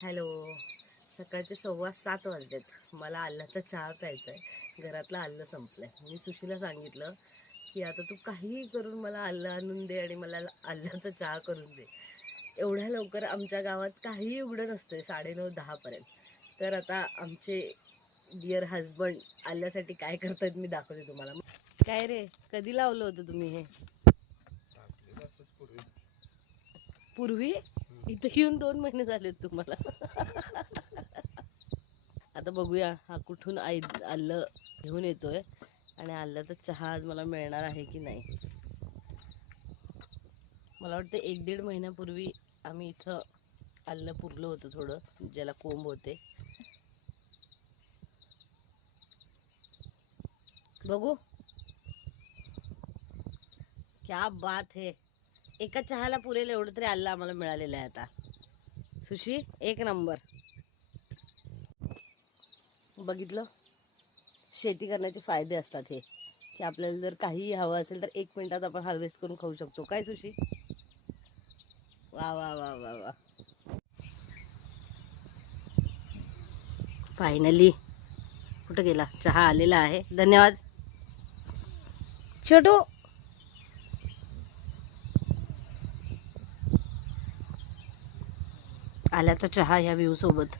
Hello, सकाळचे 6:15 वाजलेत. मला आल्याचा चहा प्यायचा आहे. घरातलं आलं संपलं आहे. मी सुशीला सांगितलं की आता तू काहीही करून मला आलं आणून दे आणि मला आल्याचा चहा करून दे. एवढ्या लवकर आमच्या गावात काहीही उघडं नसतं 9:30-10पर्यंत. तर आता आमचे डिअर हजबंड आल्यासाठी काय करतात मी दाखवते तुम्हाला. काय रे, कधी लावलं होतं तुम्ही हे? पूर्वी इथं येऊन 2 महिने झालेत तुम्हाला. आता बघूया हा कुठून आलं घेऊन येतोय आणि आल्याचा चहा आज मला मिळणार आहे की नाही. मला वाटतं 1-1.5 महिन्यापूर्वी आम्ही इथं आलं पुरलं होतं थोडं, ज्याला कोंब होते. बघू, क्या बात है. एका चहाला पुरेल एवढं तरी आलं आम्हाला मिळालेलं आहे आता. सुशी एक नंबर. बघितलं, शेती करण्याचे फायदे असतात हे, की आपल्याला जर काही हवं असेल तर 1 मिनिटात आपण हार्वेस्ट करून खाऊ शकतो. काय सुशी? वा वा वा वा वा. फायनली कुठं गेला चहा? आलेला आहे, धन्यवाद छोटू. आल्याचा चहा ह्या व्ह्यू सोबत